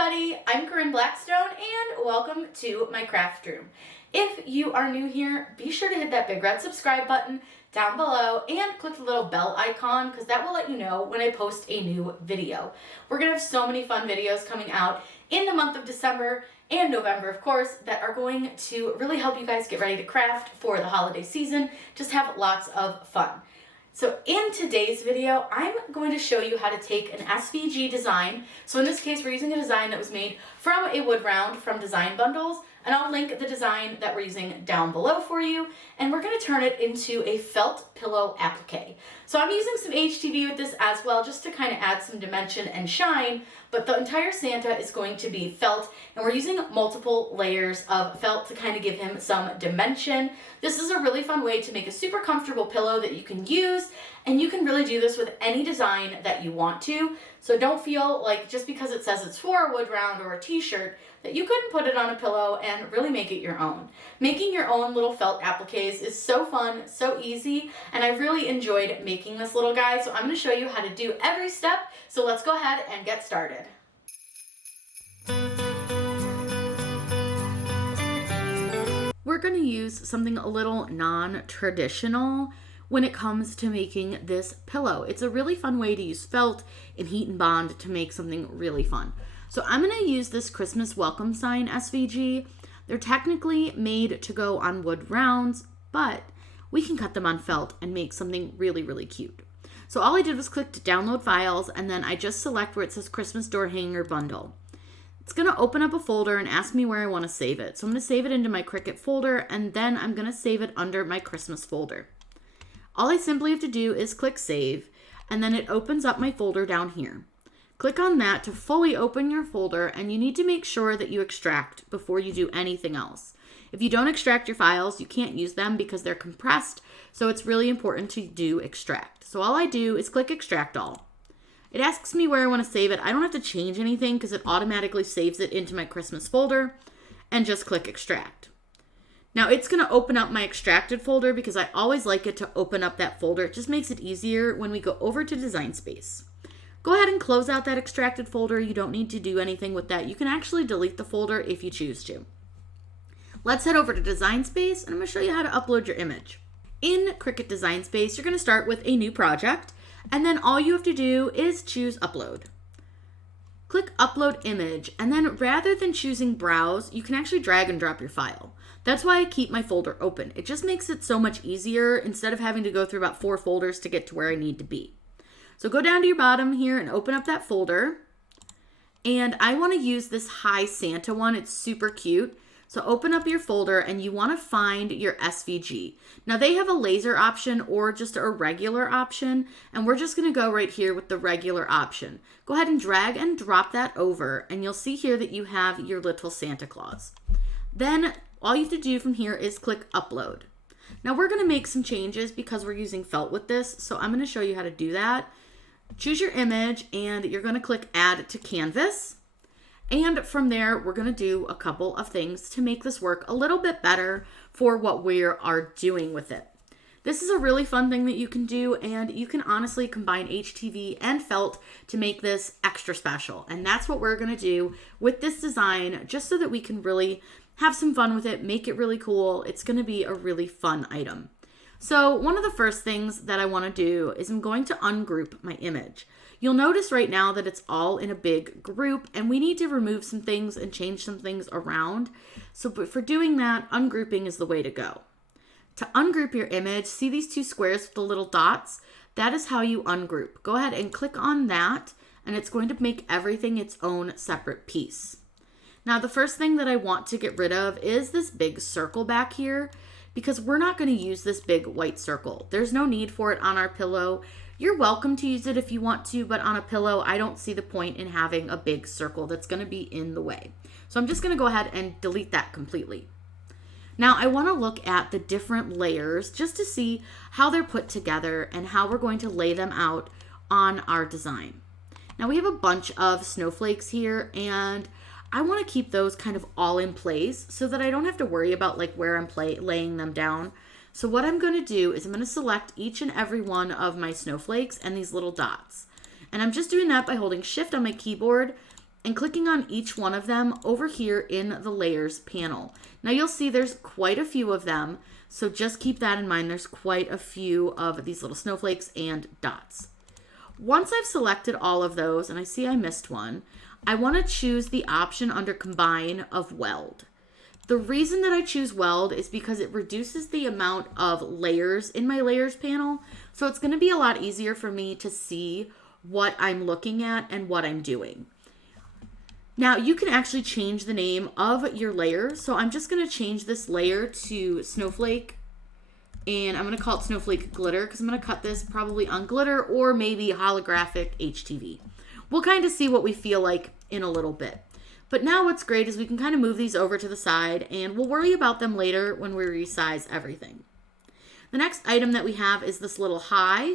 everybody, I'm Corinne Blackstone and welcome to my craft room. If you are new here, be sure to hit that big red subscribe button down below and click the little bell icon because that will let you know when I post a new video. We're going to have so many fun videos coming out in the month of December and November, of course, that are going to really help you guys get ready to craft for the holiday season. Just have lots of fun. So in today's video, I'm going to show you how to take an SVG design. So in this case, we're using a design that was made from a wood round from Design Bundles, and I'll link the design that we're using down below for you, and we're going to turn it into a felt pillow applique. So I'm using some HTV with this as well, just to kind of add some dimension and shine, but the entire Santa is going to be felt, and we're using multiple layers of felt to kind of give him some dimension. This is a really fun way to make a super comfortable pillow that you can use, and you can really do this with any design that you want to. So don't feel like just because it says it's for a wood round or a t-shirt that you couldn't put it on a pillow and really make it your own. Making your own little felt appliques is so fun, so easy, and I really enjoyed making this little guy. So I'm going to show you how to do every step. So let's go ahead and get started. We're going to use something a little non-traditional when it comes to making this pillow. It's a really fun way to use felt and heat and bond to make something really fun. So I'm going to use this Christmas welcome sign SVG. They're technically made to go on wood rounds, but we can cut them on felt and make something really, really cute. So all I did was click to download files, and then I just select where it says Christmas door hanger bundle. It's going to open up a folder and ask me where I want to save it. So I'm going to save it into my Cricut folder, and then I'm going to save it under my Christmas folder. All I simply have to do is click save, and then it opens up my folder down here. Click on that to fully open your folder, and you need to make sure that you extract before you do anything else. If you don't extract your files, you can't use them because they're compressed, so it's really important to do extract. So all I do is click extract all. It asks me where I want to save it. I don't have to change anything because it automatically saves it into my Christmas folder, and just click extract. Now it's going to open up my extracted folder because I always like it to open up that folder. It just makes it easier when we go over to Design Space. Go ahead and close out that extracted folder. You don't need to do anything with that. You can actually delete the folder if you choose to. Let's head over to Design Space, and I'm going to show you how to upload your image. In Cricut Design Space, you're going to start with a new project, and then all you have to do is choose Upload. Click Upload Image, and then rather than choosing Browse, you can actually drag and drop your file. That's why I keep my folder open. It just makes it so much easier instead of having to go through about 4 folders to get to where I need to be. So go down to your bottom here and open up that folder. And I want to use this High Santa one. It's super cute. So open up your folder and you want to find your SVG. Now they have a laser option or just a regular option. And we're just going to go right here with the regular option. Go ahead and drag and drop that over. And you'll see here that you have your little Santa Claus. Then all you have to do from here is click Upload. Now we're going to make some changes because we're using felt with this. So I'm going to show you how to do that. Choose your image and you're going to click Add to Canvas. And from there, we're going to do a couple of things to make this work a little bit better for what we are doing with it. This is a really fun thing that you can do, and you can honestly combine HTV and felt to make this extra special. And that's what we're going to do with this design, just so that we can really have some fun with it, make it really cool. It's going to be a really fun item. So one of the first things that I want to do is I'm going to ungroup my image. You'll notice right now that it's all in a big group, and we need to remove some things and change some things around. So but for doing that, ungrouping is the way to go. To ungroup your image, see these 2 squares with the little dots? That is how you ungroup. Go ahead and click on that, and it's going to make everything its own separate piece. Now the first thing that I want to get rid of is this big circle back here, because we're not going to use this big white circle. There's no need for it on our pillow. You're welcome to use it if you want to, but on a pillow, I don't see the point in having a big circle that's going to be in the way. So I'm just going to go ahead and delete that completely. Now I want to look at the different layers just to see how they're put together and how we're going to lay them out on our design. Now we have a bunch of snowflakes here, and I want to keep those kind of all in place so that I don't have to worry about like where I'm laying them down. So what I'm going to do is I'm going to select each and every one of my snowflakes and these little dots. And I'm just doing that by holding Shift on my keyboard and clicking on each one of them over here in the layers panel. Now you'll see there's quite a few of them, so just keep that in mind. There's quite a few of these little snowflakes and dots. Once I've selected all of those, and I see I missed one, I want to choose the option under Combine of Weld. The reason that I choose Weld is because it reduces the amount of layers in my layers panel, so it's going to be a lot easier for me to see what I'm looking at and what I'm doing. Now you can actually change the name of your layer. So I'm just going to change this layer to Snowflake, and I'm going to call it Snowflake Glitter because I'm going to cut this probably on glitter or maybe holographic HTV. We'll kind of see what we feel like in a little bit. But now what's great is we can kind of move these over to the side, and we'll worry about them later when we resize everything. The next item that we have is this little high,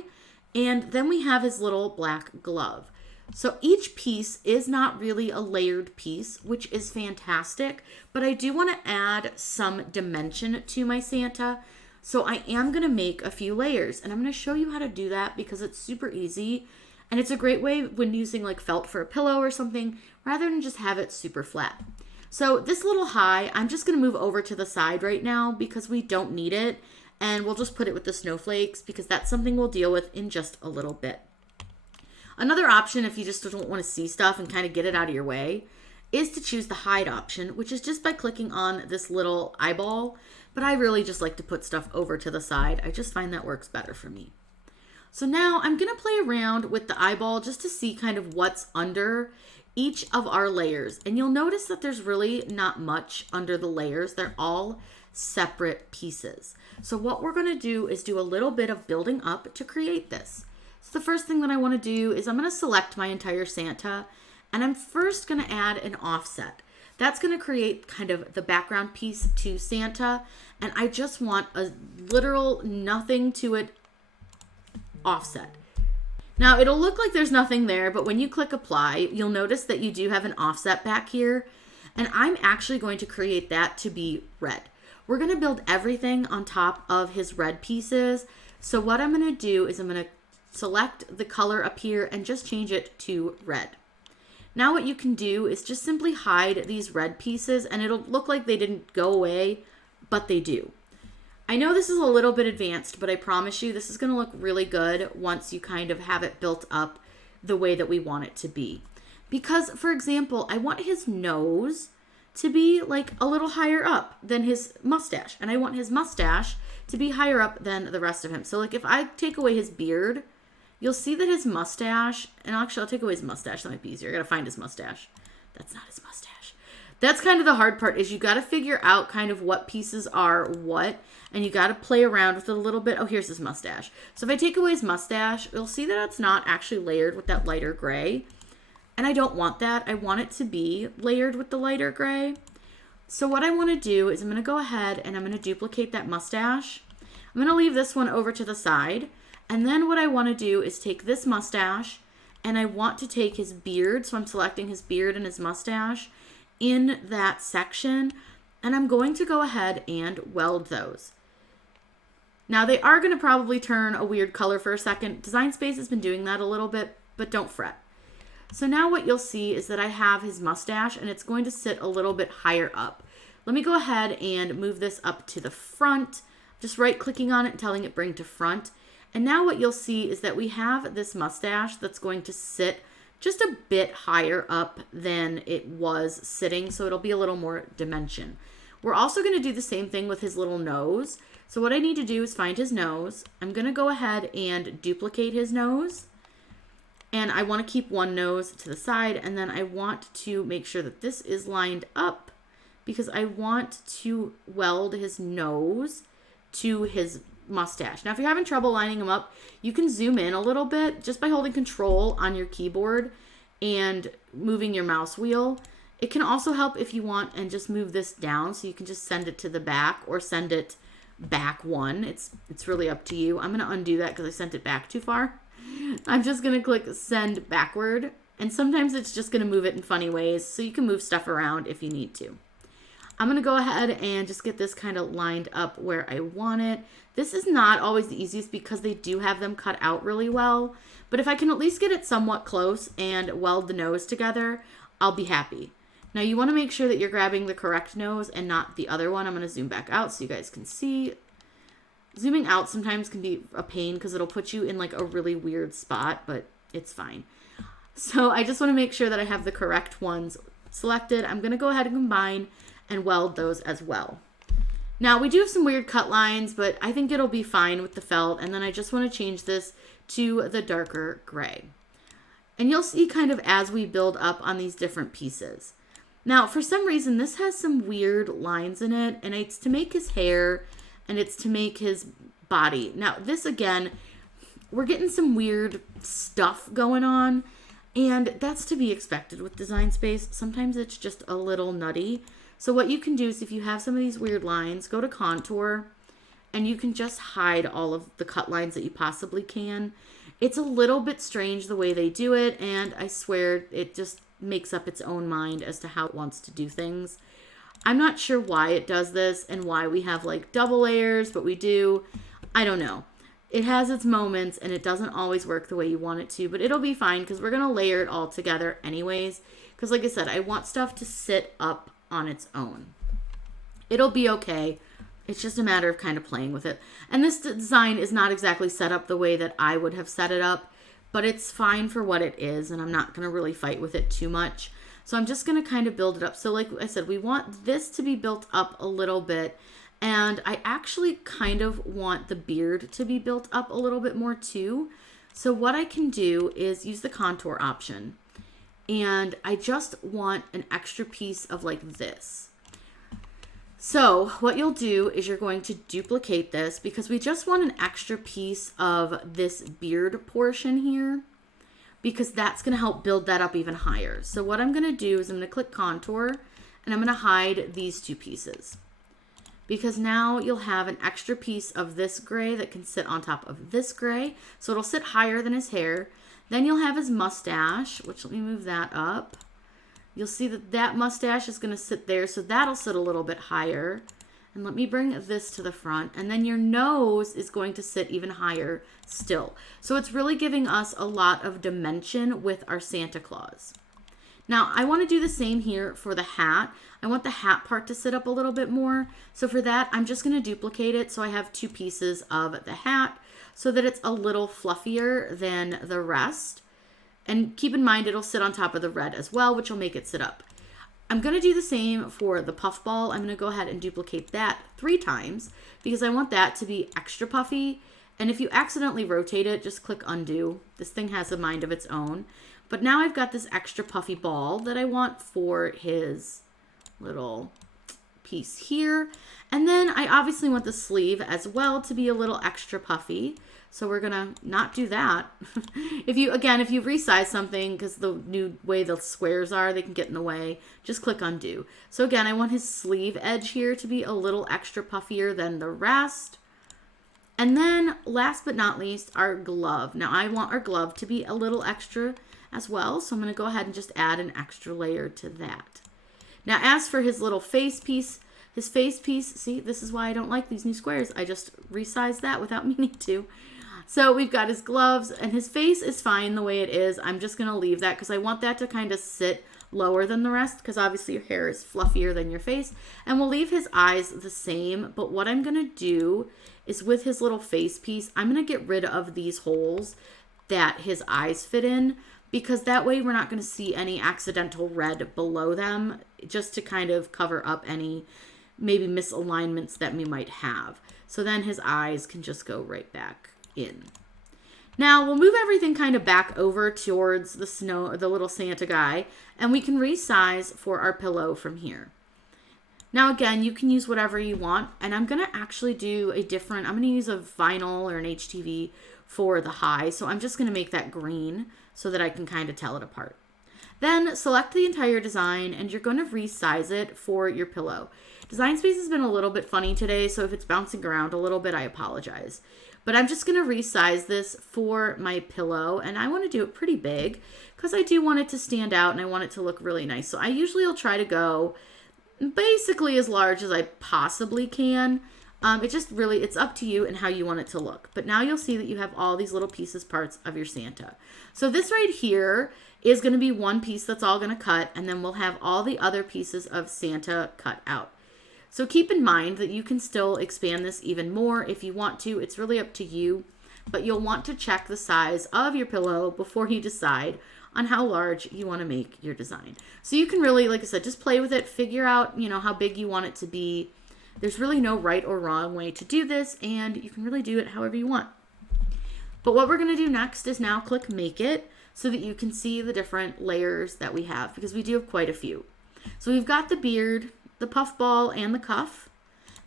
and then we have his little black glove. So each piece is not really a layered piece, which is fantastic, but I do want to add some dimension to my Santa. So I am going to make a few layers, and I'm going to show you how to do that because it's super easy. And it's a great way when using like felt for a pillow or something, rather than just have it super flat. So this little high, I'm just going to move over to the side right now because we don't need it. And we'll just put it with the snowflakes because that's something we'll deal with in just a little bit. Another option, if you just don't want to see stuff and kind of get it out of your way, is to choose the hide option, which is just by clicking on this little eyeball. But I really just like to put stuff over to the side. I just find that works better for me. So now I'm going to play around with the eyeball just to see kind of what's under each of our layers. And you'll notice that there's really not much under the layers. They're all separate pieces. So what we're going to do is do a little bit of building up to create this. So the first thing that I want to do is I'm going to select my entire Santa, and I'm first going to add an offset. That's going to create kind of the background piece to Santa, and I just want a literal nothing to it offset. Now it'll look like there's nothing there, but when you click apply, you'll notice that you do have an offset back here, and I'm actually going to create that to be red. We're going to build everything on top of his red pieces. So what I'm going to do is I'm going to select the color up here and just change it to red. Now what you can do is just simply hide these red pieces, and it'll look like they didn't go away, but they do. I know this is a little bit advanced, but I promise you this is going to look really good once you kind of have it built up the way that we want it to be. Because, for example, I want his nose to be like a little higher up than his mustache, and I want his mustache to be higher up than the rest of him. So like if I take away his beard, you'll see that his mustache, and actually I'll take away his mustache, that might be easier. I gotta find his mustache. That's not his mustache. That's kind of the hard part, is you gotta figure out kind of what pieces are what, and you gotta play around with it a little bit. Oh, here's his mustache. So if I take away his mustache, you'll see that it's not actually layered with that lighter gray. And I don't want that. I want it to be layered with the lighter gray. So what I want to do is I'm going to go ahead and I'm going to duplicate that mustache. I'm going to leave this one over to the side. And then what I want to do is take this mustache, and I want to take his beard. So I'm selecting his beard and his mustache in that section. And I'm going to go ahead and weld those. Now they are going to probably turn a weird color for a second. Design Space has been doing that a little bit, but don't fret. So now what you'll see is that I have his mustache, and it's going to sit a little bit higher up. Let me go ahead and move this up to the front, just right clicking on it and telling it bring to front. And now what you'll see is that we have this mustache that's going to sit just a bit higher up than it was sitting, so it'll be a little more dimension. We're also going to do the same thing with his little nose. So what I need to do is find his nose. I'm going to go ahead and duplicate his nose. And I want to keep one nose to the side, and then I want to make sure that this is lined up because I want to weld his nose to his mustache. Now, if you're having trouble lining them up, you can zoom in a little bit just by holding Control on your keyboard and moving your mouse wheel. It can also help if you want and just move this down so you can just send it to the back or send it back one. It's really up to you. I'm going to undo that because I sent it back too far. I'm just going to click send backward, and sometimes it's just going to move it in funny ways, so you can move stuff around if you need to. I'm going to go ahead and just get this kind of lined up where I want it. This is not always the easiest because they do have them cut out really well, but if I can at least get it somewhat close and weld the nose together, I'll be happy. Now you want to make sure that you're grabbing the correct nose and not the other one. I'm going to zoom back out so you guys can see. Zooming out sometimes can be a pain because it'll put you in like a really weird spot, but it's fine. So I just want to make sure that I have the correct ones selected. I'm going to go ahead and combine and weld those as well. Now we do have some weird cut lines, but I think it'll be fine with the felt. And then I just want to change this to the darker gray. And you'll see kind of as we build up on these different pieces. Now, for some reason, this has some weird lines in it, and it's to make his hair, and it's to make his body. Now, this again, we're getting some weird stuff going on, and that's to be expected with Design Space. Sometimes it's just a little nutty. So what you can do is if you have some of these weird lines, go to Contour, and you can just hide all of the cut lines that you possibly can. It's a little bit strange the way they do it, and I swear it just makes up its own mind as to how it wants to do things. I'm not sure why it does this and why we have like double layers, but we do. I don't know. It has its moments and it doesn't always work the way you want it to, but it'll be fine because we're going to layer it all together anyways. Because like I said, I want stuff to sit up on its own. It'll be okay. It's just a matter of kind of playing with it. And this design is not exactly set up the way that I would have set it up, but it's fine for what it is, and I'm not going to really fight with it too much. So I'm just going to kind of build it up. So like I said, we want this to be built up a little bit, and I actually kind of want the beard to be built up a little bit more too. So what I can do is use the contour option, and I just want an extra piece of like this. So what you'll do is you're going to duplicate this because we just want an extra piece of this beard portion here because that's going to help build that up even higher. So what I'm going to do is I'm going to click contour and I'm going to hide these two pieces because now you'll have an extra piece of this gray that can sit on top of this gray. So it'll sit higher than his hair. Then you'll have his mustache, which let me move that up. You'll see that that mustache is going to sit there, so that'll sit a little bit higher. And let me bring this to the front. And then your nose is going to sit even higher still. So it's really giving us a lot of dimension with our Santa Claus. Now, I want to do the same here for the hat. I want the hat part to sit up a little bit more. So for that, I'm just going to duplicate it so I have two pieces of the hat so that it's a little fluffier than the rest. And keep in mind, it'll sit on top of the red as well, which will make it sit up. I'm going to do the same for the puff ball. I'm going to go ahead and duplicate that 3 times because I want that to be extra puffy. And if you accidentally rotate it, just click undo. This thing has a mind of its own. But now I've got this extra puffy ball that I want for his little piece here. And then I obviously want the sleeve as well to be a little extra puffy. So we're gonna not do that. If you resize something, because the new way the squares are, they can get in the way, just click undo. So again, I want his sleeve edge here to be a little extra puffier than the rest. And then last but not least, our glove. Now I want our glove to be a little extra as well. So I'm gonna go ahead and just add an extra layer to that. Now as for his little face piece, see, this is why I don't like these new squares. I just resized that without meaning to. So we've got his gloves and his face is fine the way it is. I'm just going to leave that because I want that to kind of sit lower than the rest because obviously your hair is fluffier than your face. And we'll leave his eyes the same. But what I'm going to do is with his little face piece, I'm going to get rid of these holes that his eyes fit in because that way we're not going to see any accidental red below them just to kind of cover up any maybe misalignments that we might have. So then his eyes can just go right back in. Now we'll move everything kind of back over towards the little Santa guy, and we can resize for our pillow from here. Now again, you can use whatever you want, and I'm going to actually do I'm going to use a vinyl or an HTV for the high, so I'm just going to make that green so that I can kind of tell it apart. Then select the entire design, and you're going to resize it for your pillow. Design Space has been a little bit funny today, so if it's bouncing around a little bit, I apologize. But I'm just going to resize this for my pillow, and I want to do it pretty big because I do want it to stand out and I want it to look really nice. So I usually will try to go basically as large as I possibly can. It just really, it's up to you and how you want it to look. But now you'll see that you have all these little pieces, parts of your Santa. So this right here is going to be one piece that's all going to cut, and then we'll have all the other pieces of Santa cut out. So keep in mind that you can still expand this even more if you want to. It's really up to you, but you'll want to check the size of your pillow before you decide on how large you want to make your design. So you can really, like I said, just play with it, figure out, how big you want it to be. There's really no right or wrong way to do this, and you can really do it however you want. But what we're going to do next is now click Make It so that you can see the different layers that we have, because we do have quite a few. So we've got the beard, the puffball, and the cuff.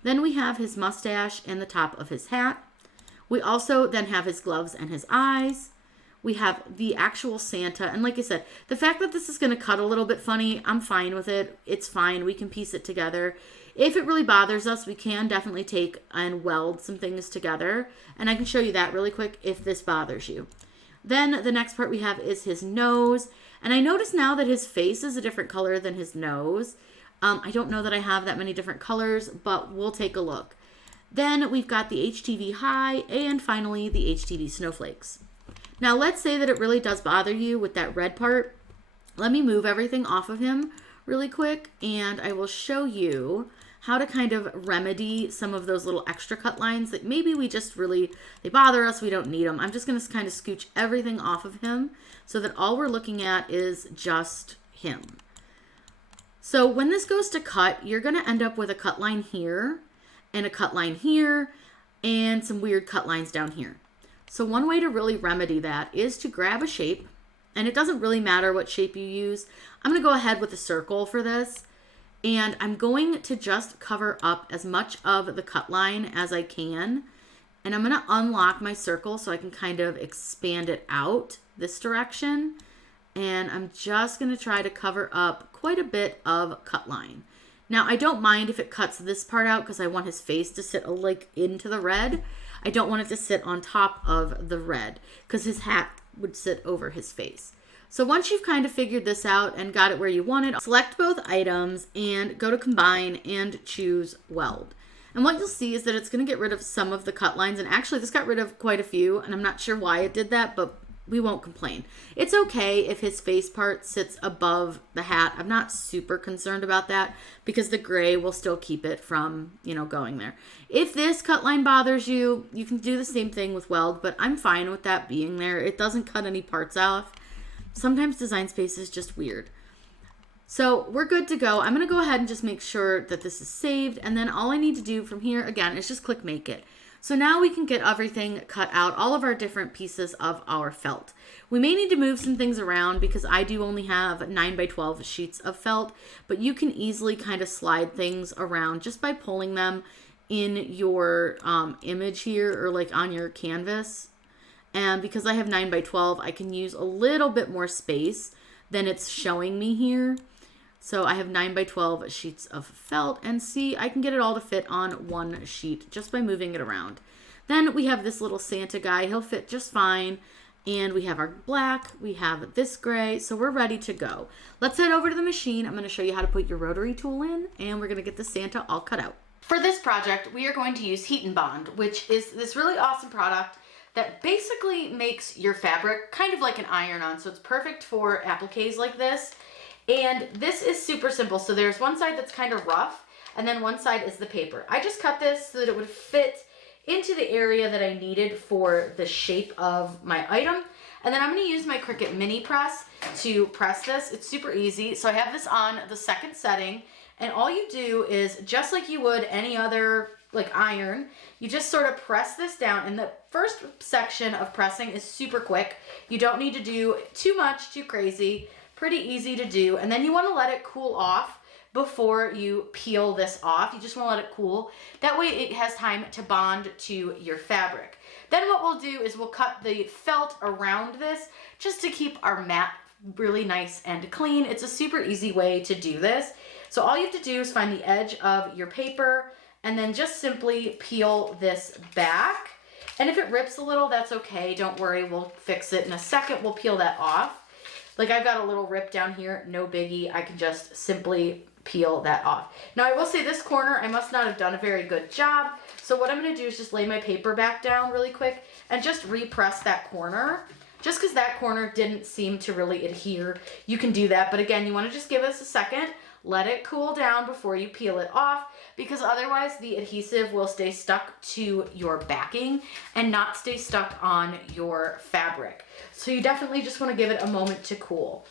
Then we have his mustache and the top of his hat. We also then have his gloves and his eyes. We have the actual Santa. And like I said, the fact that this is going to cut a little bit funny, I'm fine with it. It's fine. We can piece it together. If it really bothers us, we can definitely take and weld some things together. And I can show you that really quick if this bothers you. Then the next part we have is his nose. And I notice now that his face is a different color than his nose. I don't know that I have that many different colors, but we'll take a look. Then we've got the HTV high, and finally the HTV snowflakes. Now let's say that it really does bother you with that red part. Let me move everything off of him really quick, and I will show you how to kind of remedy some of those little extra cut lines that maybe we just really, they bother us, we don't need them. I'm just going to kind of scooch everything off of him so that all we're looking at is just him. So when this goes to cut, you're going to end up with a cut line here and a cut line here and some weird cut lines down here. So one way to really remedy that is to grab a shape, and it doesn't really matter what shape you use. I'm going to go ahead with a circle for this, and I'm going to just cover up as much of the cut line as I can, and I'm going to unlock my circle so I can kind of expand it out this direction, and I'm just going to try to cover up quite a bit of cut line. Now, I don't mind if it cuts this part out because I want his face to sit like into the red. I don't want it to sit on top of the red because his hat would sit over his face. So once you've kind of figured this out and got it where you want it, select both items and go to Combine and choose Weld. And what you'll see is that it's going to get rid of some of the cut lines. And actually, this got rid of quite a few, and I'm not sure why it did that, but we won't complain. It's okay if his face part sits above the hat. I'm not super concerned about that because the gray will still keep it from, going there. If this cut line bothers you, you can do the same thing with Weld, but I'm fine with that being there. It doesn't cut any parts off. Sometimes Design Space is just weird. So we're good to go. I'm going to go ahead and just make sure that this is saved. And then all I need to do from here, again, is just click Make It. So now we can get everything cut out, all of our different pieces of our felt. We may need to move some things around because I do only have 9x12 sheets of felt, but you can easily kind of slide things around just by pulling them in your image here or like on your canvas. And because I have 9x12, I can use a little bit more space than it's showing me here. So I have 9x12 sheets of felt, and see, I can get it all to fit on one sheet just by moving it around. Then we have this little Santa guy. He'll fit just fine. And we have our black, we have this gray, so we're ready to go. Let's head over to the machine. I'm going to show you how to put your rotary tool in, and we're going to get the Santa all cut out. For this project, we are going to use Heat and Bond, which is this really awesome product that basically makes your fabric kind of like an iron-on. So it's perfect for appliques like this. And this is super simple. So there's one side that's kind of rough, and then one side is the paper. I just cut this so that it would fit into the area that I needed for the shape of my item. And then I'm going to use my Cricut mini press to press this. It's super easy. So I have this on the second setting, and all you do is just like you would any other like iron, you just sort of press this down, and the first section of pressing is super quick. You don't need to do too much, too crazy. Pretty easy to do. And then you want to let it cool off before you peel this off. You just want to let it cool. That way it has time to bond to your fabric. Then what we'll do is we'll cut the felt around this just to keep our mat really nice and clean. It's a super easy way to do this. So all you have to do is find the edge of your paper and then just simply peel this back. And if it rips a little, that's okay. Don't worry, we'll fix it in a second. We'll peel that off. Like I've got a little rip down here, no biggie. I can just simply peel that off. Now I will say this corner, I must not have done a very good job. So what I'm gonna do is just lay my paper back down really quick and just repress that corner. Just because that corner didn't seem to really adhere, you can do that. But again, you wanna just give us a second, let it cool down before you peel it off, because otherwise the adhesive will stay stuck to your backing and not stay stuck on your fabric. So you definitely just wanna give it a moment to cool.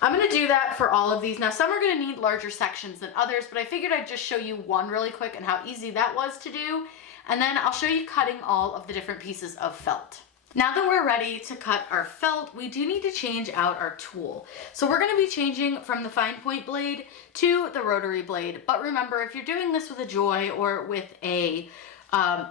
I'm gonna do that for all of these. Now some are gonna need larger sections than others, but I figured I'd just show you one really quick and how easy that was to do. And then I'll show you cutting all of the different pieces of felt. Now that we're ready to cut our felt, we do need to change out our tool. So we're gonna be changing from the fine point blade to the rotary blade. But remember, if you're doing this with a Joy or with a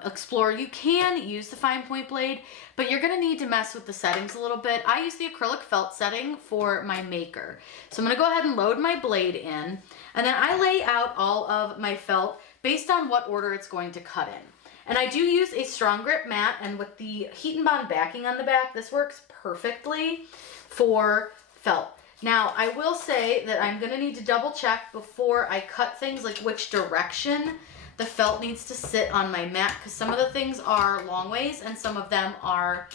Explorer, you can use the fine point blade, but you're gonna need to mess with the settings a little bit. I use the acrylic felt setting for my maker. So I'm gonna go ahead and load my blade in, and then I lay out all of my felt based on what order it's going to cut in. And I do use a strong grip mat, and with the heat and bond backing on the back, this works perfectly for felt. Now, I will say that I'm gonna need to double check before I cut things, like which direction the felt needs to sit on my mat, because some of the things are long ways and some of them are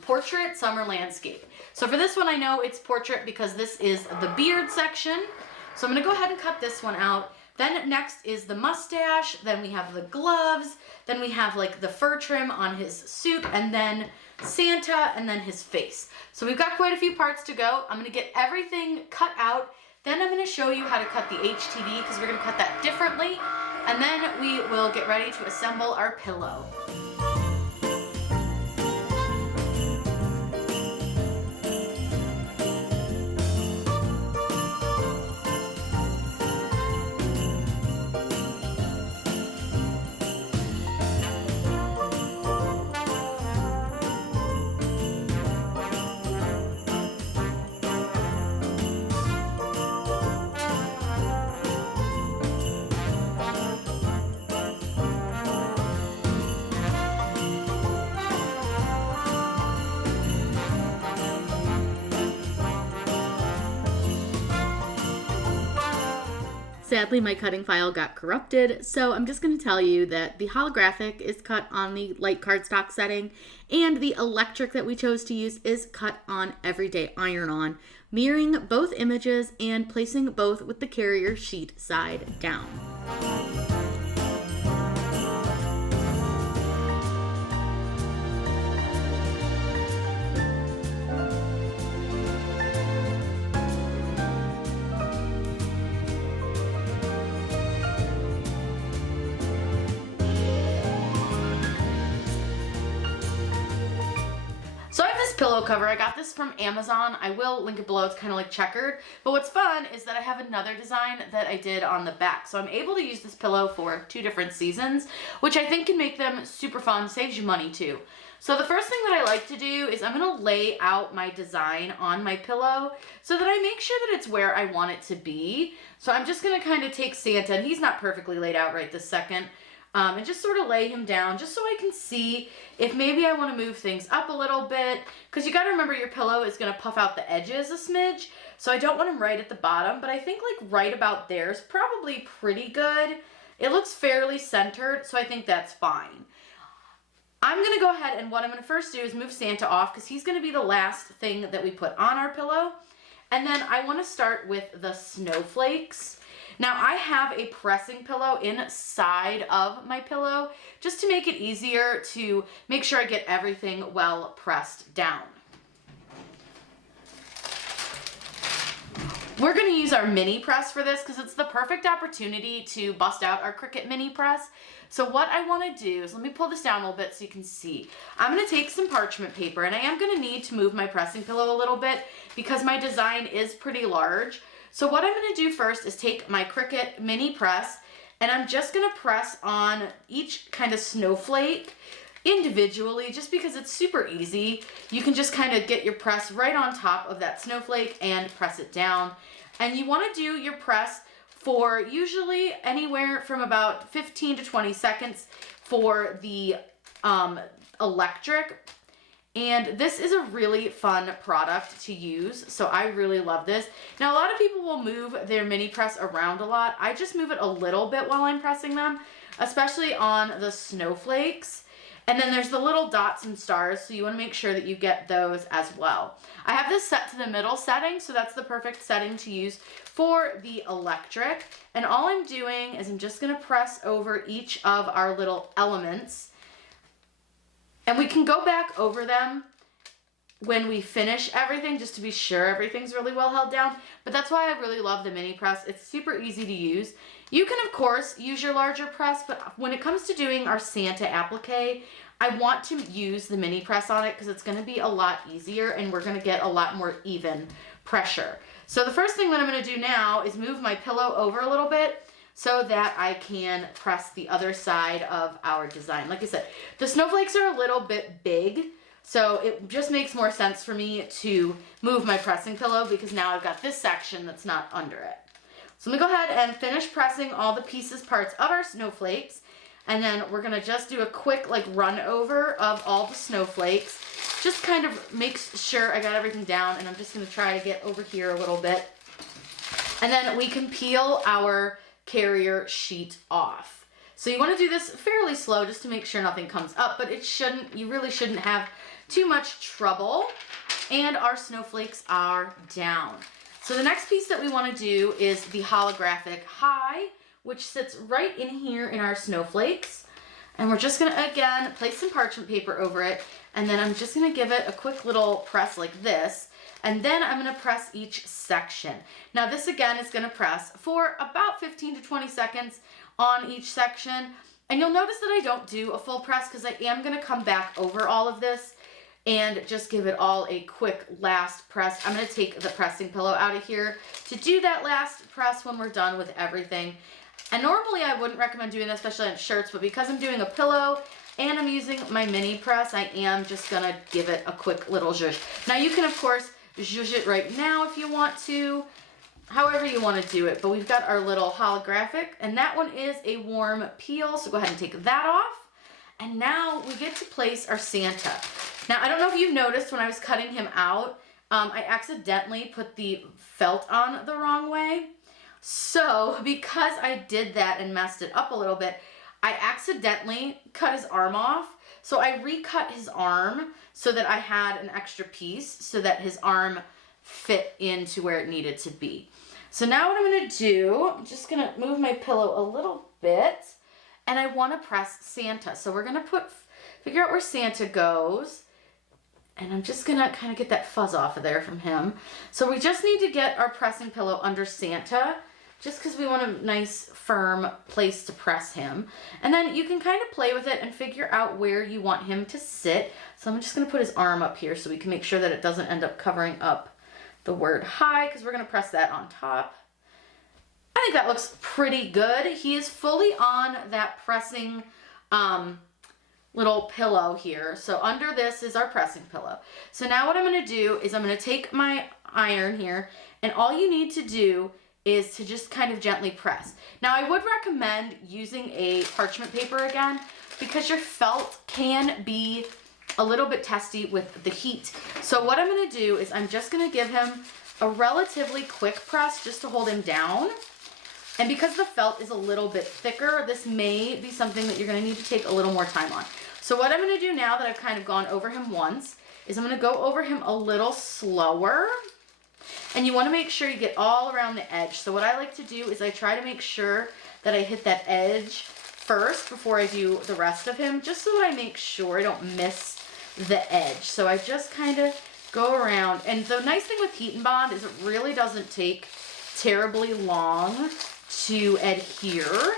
portrait, some are landscape. So for this one, I know it's portrait because this is the beard section. So I'm gonna go ahead and cut this one out. Then next is the mustache, then we have the gloves, then we have like the fur trim on his suit, and then Santa, and then his face. So we've got quite a few parts to go. I'm gonna get everything cut out, then I'm gonna show you how to cut the HTV, because we're gonna cut that differently, and then we will get ready to assemble our pillow. Sadly, my cutting file got corrupted, so I'm just going to tell you that the holographic is cut on the light cardstock setting, and the electric that we chose to use is cut on everyday iron-on, mirroring both images and placing both with the carrier sheet side down. Pillow cover. I got this from Amazon. I will link it below. It's kind of like checkered. But what's fun is that I have another design that I did on the back. So I'm able to use this pillow for 2 different seasons, which I think can make them super fun. Saves you money too. So the first thing that I like to do is I'm going to lay out my design on my pillow so that I make sure that it's where I want it to be. So I'm just going to kind of take Santa, and he's not perfectly laid out right this second, and just sort of lay him down just so I can see if maybe I want to move things up a little bit, because you got to remember your pillow is going to puff out the edges a smidge, so I don't want him right at the bottom, but I think like right about there is probably pretty good. It looks fairly centered, so I think that's fine. I'm going to go ahead, and what I'm going to first do is move Santa off, because he's going to be the last thing that we put on our pillow. And then I want to start with the snowflakes. Now I have a pressing pillow inside of my pillow just to make it easier to make sure I get everything well pressed down. We're going to use our mini press for this because it's the perfect opportunity to bust out our Cricut mini press. So what I want to do is, let me pull this down a little bit so you can see. I'm going to take some parchment paper, and I am going to need to move my pressing pillow a little bit because my design is pretty large. So what I'm going to do first is take my Cricut mini press, and I'm just going to press on each kind of snowflake individually, just because it's super easy. You can just kind of get your press right on top of that snowflake and press it down. And you want to do your press for usually anywhere from about 15 to 20 seconds for the electric. And this is a really fun product to use, so I really love this. Now, a lot of people will move their mini press around a lot. I just move it a little bit while I'm pressing them, especially on the snowflakes. And then there's the little dots and stars, so you want to make sure that you get those as well. I have this set to the middle setting, so that's the perfect setting to use for the electric. And all I'm doing is I'm just going to press over each of our little elements. And we can go back over them when we finish everything, just to be sure everything's really well held down. But that's why I really love the mini press. It's super easy to use. You can, of course, use your larger press, but when it comes to doing our Santa applique, I want to use the mini press on it because it's going to be a lot easier and we're going to get a lot more even pressure. So the first thing that I'm going to do now is move my pillow over a little bit so that I can press the other side of our design. Like I said, the snowflakes are a little bit big, so it just makes more sense for me to move my pressing pillow because now I've got this section that's not under it. So let me go ahead and finish pressing all the pieces, parts of our snowflakes, and then we're gonna just do a quick like run over of all the snowflakes. Just kind of makes sure I got everything down, and I'm just gonna try to get over here a little bit. And then we can peel our carrier sheet off. So you want to do this fairly slow just to make sure nothing comes up, but you really shouldn't have too much trouble. And our snowflakes are down. So the next piece that we want to do is the holographic high, which sits right in here in our snowflakes. And we're just going to, again, place some parchment paper over it. And then I'm just going to give it a quick little press like this. And then I'm going to press each section. Now this again is going to press for about 15 to 20 seconds on each section. And you'll notice that I don't do a full press because I am going to come back over all of this and just give it all a quick last press. I'm going to take the pressing pillow out of here to do that last press when we're done with everything. And normally I wouldn't recommend doing that, especially on shirts, but because I'm doing a pillow and I'm using my mini press, I am just going to give it a quick little zhuzh. Now you can, of course, zhuzh it right now if you want to, however you want to do it. But we've got our little holographic, and that one is a warm peel, so go ahead and take that off. And now we get to place our Santa. Now, I don't know if you've noticed when I was cutting him out, I accidentally put the felt on the wrong way. So because I did that and messed it up a little bit, I accidentally cut his arm off. So I recut his arm so that I had an extra piece so that his arm fit into where it needed to be. So now what I'm going to do, I'm just going to move my pillow a little bit, and I want to press Santa. So we're going to figure out where Santa goes, and I'm just going to kind of get that fuzz off of there from him. So we just need to get our pressing pillow under Santa, just because we want a nice firm place to press him. And then you can kind of play with it and figure out where you want him to sit. So I'm just going to put his arm up here so we can make sure that it doesn't end up covering up the word high, because we're going to press that on top. I think that looks pretty good. He is fully on that pressing little pillow here. So under this is our pressing pillow. So now what I'm going to do is I'm going to take my iron here, and all you need to do is to just kind of gently press. Now I would recommend using a parchment paper again, because your felt can be a little bit testy with the heat. So what I'm going to do is I'm just going to give him a relatively quick press just to hold him down. And because the felt is a little bit thicker, this may be something that you're going to need to take a little more time on. So what I'm going to do now that I've kind of gone over him once is I'm going to go over him a little slower. And you want to make sure you get all around the edge. So what I like to do is I try to make sure that I hit that edge first before I do the rest of him, just so that I make sure I don't miss the edge. So I just kind of go around. And the nice thing with Heat and Bond is it really doesn't take terribly long to adhere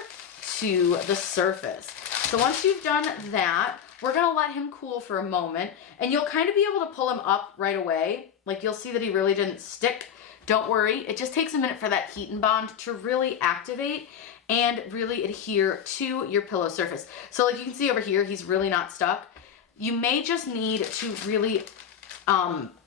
to the surface. So once you've done that, we're going to let him cool for a moment, and you'll kind of be able to pull him up right away. Like you'll see that he really didn't stick. Don't worry, it just takes a minute for that Heat and Bond to really activate and really adhere to your pillow surface. So like you can see over here, he's really not stuck. You may just need to really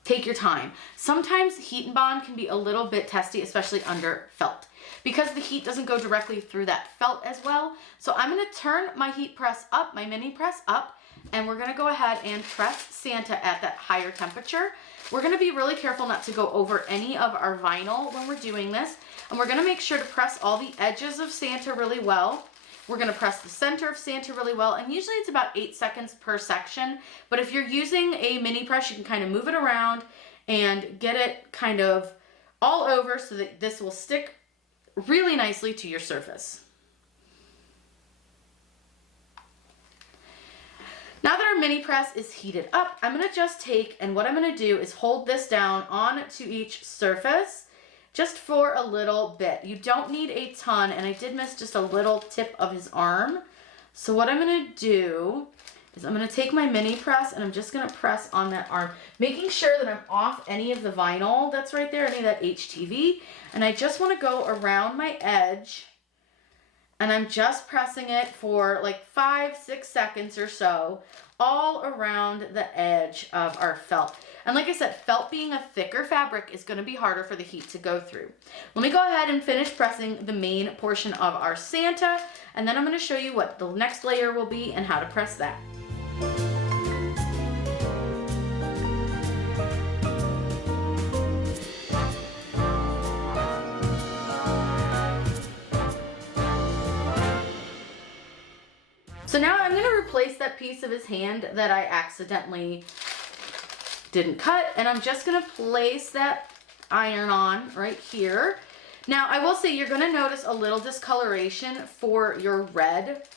take your time. Sometimes Heat and Bond can be a little bit testy, especially under felt, because the heat doesn't go directly through that felt as well. So I'm going to turn my heat press up, my mini press up, and we're gonna go ahead and press Santa at that higher temperature. We're gonna be really careful not to go over any of our vinyl when we're doing this, and we're gonna make sure to press all the edges of Santa really well. We're gonna press the center of Santa really well, and usually it's about 8 seconds per section, but if you're using a mini press, you can kind of move it around and get it kind of all over so that this will stick really nicely to your surface. Now that our mini press is heated up, I'm gonna just take, and what I'm gonna do is hold this down onto each surface just for a little bit. You don't need a ton, and I did miss just a little tip of his arm. So what I'm gonna do is I'm gonna take my mini press and I'm just gonna press on that arm, making sure that I'm off any of the vinyl that's right there, any of that HTV, and I just wanna go around my edge, and I'm just pressing it for like 5-6 seconds or so, all around the edge of our felt. And like I said, felt being a thicker fabric is gonna be harder for the heat to go through. Let me go ahead and finish pressing the main portion of our Santa, and then I'm gonna show you what the next layer will be and how to press that. So now I'm going to replace that piece of his hand that I accidentally didn't cut, and I'm just going to place that iron on right here. Now I will say you're going to notice a little discoloration for your red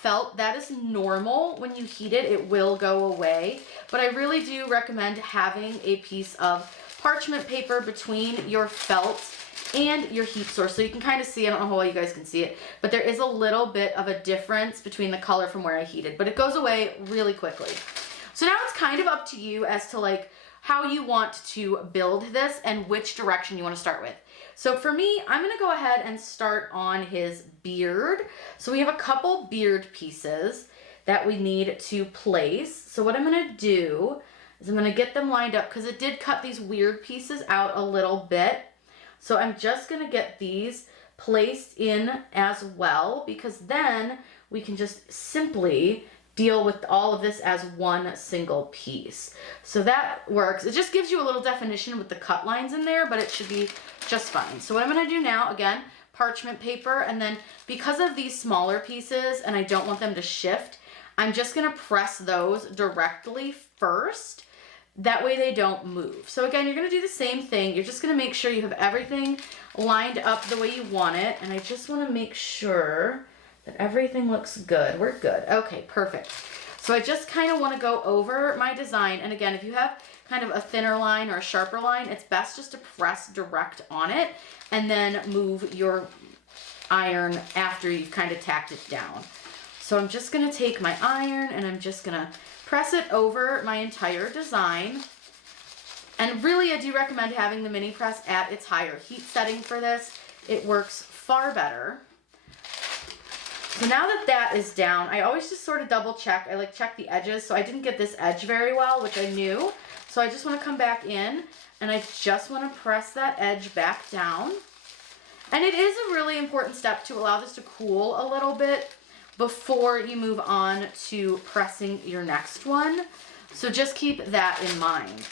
felt. That is normal. When you heat it, it will go away, but I really do recommend having a piece of parchment paper between your felt and your heat source, so you can kind of see. I don't know how well you guys can see it, but there is a little bit of a difference between the color from where I heated, but it goes away really quickly. So now it's kind of up to you as to like how you want to build this and which direction you want to start with. So for me, I'm going to go ahead and start on his beard. So we have a couple beard pieces that we need to place. So what I'm going to do is I'm going to get them lined up because it did cut these weird pieces out a little bit. So I'm just going to get these placed in as well, because then we can just simply deal with all of this as one single piece. So that works. It just gives you a little definition with the cut lines in there, but it should be just fine. So what I'm going to do now, again, parchment paper, and then because of these smaller pieces and I don't want them to shift, I'm just going to press those directly first. That way they don't move. So again, you're going to do the same thing. You're just going to make sure you have everything lined up the way you want it. And I just want to make sure that everything looks good. We're good. Okay, perfect. So I just kind of want to go over my design. And again, if you have kind of a thinner line or a sharper line, it's best just to press direct on it and then move your iron after you've kind of tacked it down. So I'm just going to take my iron and I'm just going to press it over my entire design. And really, I do recommend having the mini press at its higher heat setting for this. It works far better. So now that that is down, I always just sort of double check. I like check the edges. So I didn't get this edge very well, which I knew. So I just want to come back in and I just want to press that edge back down. And it is a really important step to allow this to cool a little bit before you move on to pressing your next one. So just keep that in mind.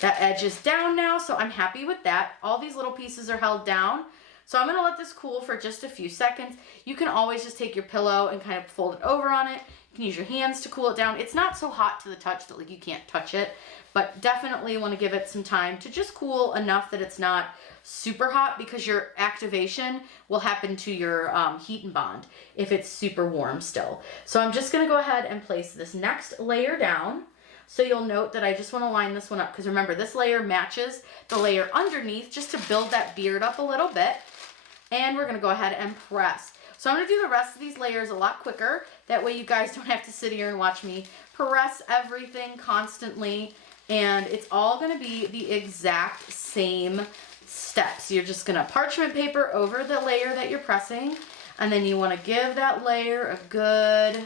That edge is down now, so I'm happy with that. All these little pieces are held down. So I'm gonna let this cool for just a few seconds. You can always just take your pillow and kind of fold it over on it. You can use your hands to cool it down. It's not so hot to the touch that like you can't touch it, but definitely wanna give it some time to just cool enough that it's not super hot, because your activation will happen to your heat and bond if it's super warm still. So I'm just gonna go ahead and place this next layer down. So you'll note that I just wanna line this one up, because remember, this layer matches the layer underneath just to build that beard up a little bit. And we're gonna go ahead and press. So I'm gonna do the rest of these layers a lot quicker. That way you guys don't have to sit here and watch me press everything constantly. And it's all gonna be the exact same steps. You're just gonna parchment paper over the layer that you're pressing, and then you wanna give that layer a good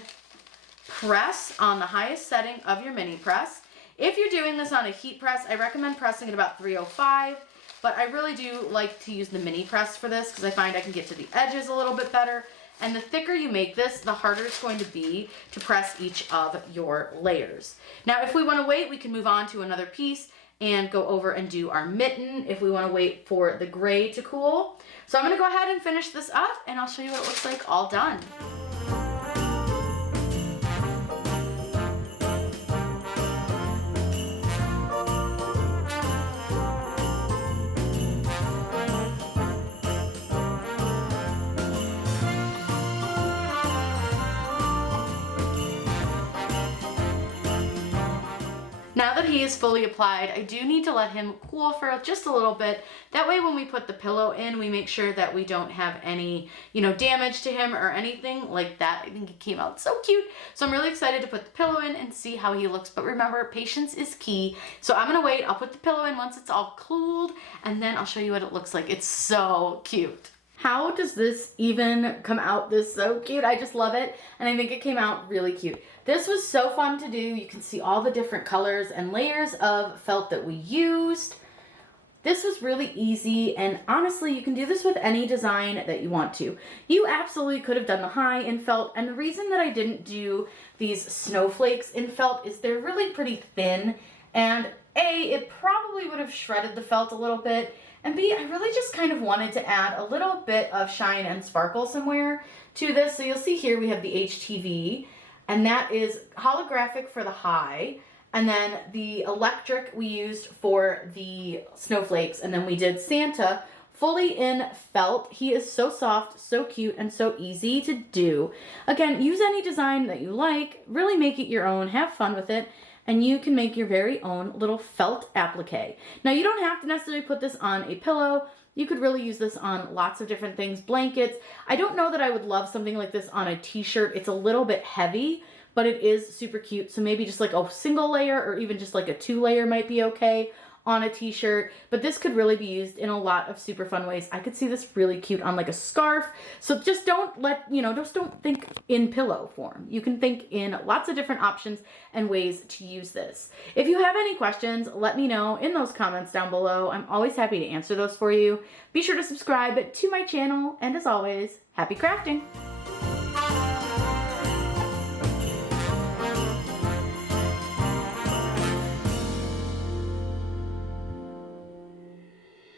press on the highest setting of your mini press. If you're doing this on a heat press, I recommend pressing at about 305, but I really do like to use the mini press for this because I find I can get to the edges a little bit better And the thicker you make this, the harder it's going to be to press each of your layers. Now, if we want to wait, we can move on to another piece and go over and do our mitten if we want to wait for the gray to cool. So I'm going to go ahead and finish this up, and I'll show you what it looks like all done. Now that he is fully applied, I do need to let him cool for just a little bit. That way when we put the pillow in, we make sure that we don't have any, damage to him or anything like that. I think he came out so cute. So I'm really excited to put the pillow in and see how he looks. But remember, patience is key. So I'm gonna wait, I'll put the pillow in once it's all cooled, and then I'll show you what it looks like. It's so cute. How does this even come out this so cute? I just love it, and I think it came out really cute. This was so fun to do. You can see all the different colors and layers of felt that we used. This was really easy, and honestly, you can do this with any design that you want to. You absolutely could have done the high in felt, and the reason that I didn't do these snowflakes in felt is they're really pretty thin, and A, it probably would have shredded the felt a little bit, and B, I really just kind of wanted to add a little bit of shine and sparkle somewhere to this. So you'll see here we have the HTV, and that is holographic for the high. And then the electric we used for the snowflakes, and then we did Santa fully in felt. He is so soft, so cute, and so easy to do. Again, use any design that you like, really make it your own, have fun with it, and you can make your very own little felt applique. Now, you don't have to necessarily put this on a pillow. You could really use this on lots of different things, blankets. I don't know that I would love something like this on a t-shirt. It's a little bit heavy, but it is super cute. So maybe just like a single layer or even just like a 2-layer might be okay on a t-shirt, but this could really be used in a lot of super fun ways. I could see this really cute on like a scarf. So just don't think in pillow form. You can think in lots of different options and ways to use this. If you have any questions, let me know in those comments down below. I'm always happy to answer those for you. Be sure to subscribe to my channel, and as always, happy crafting!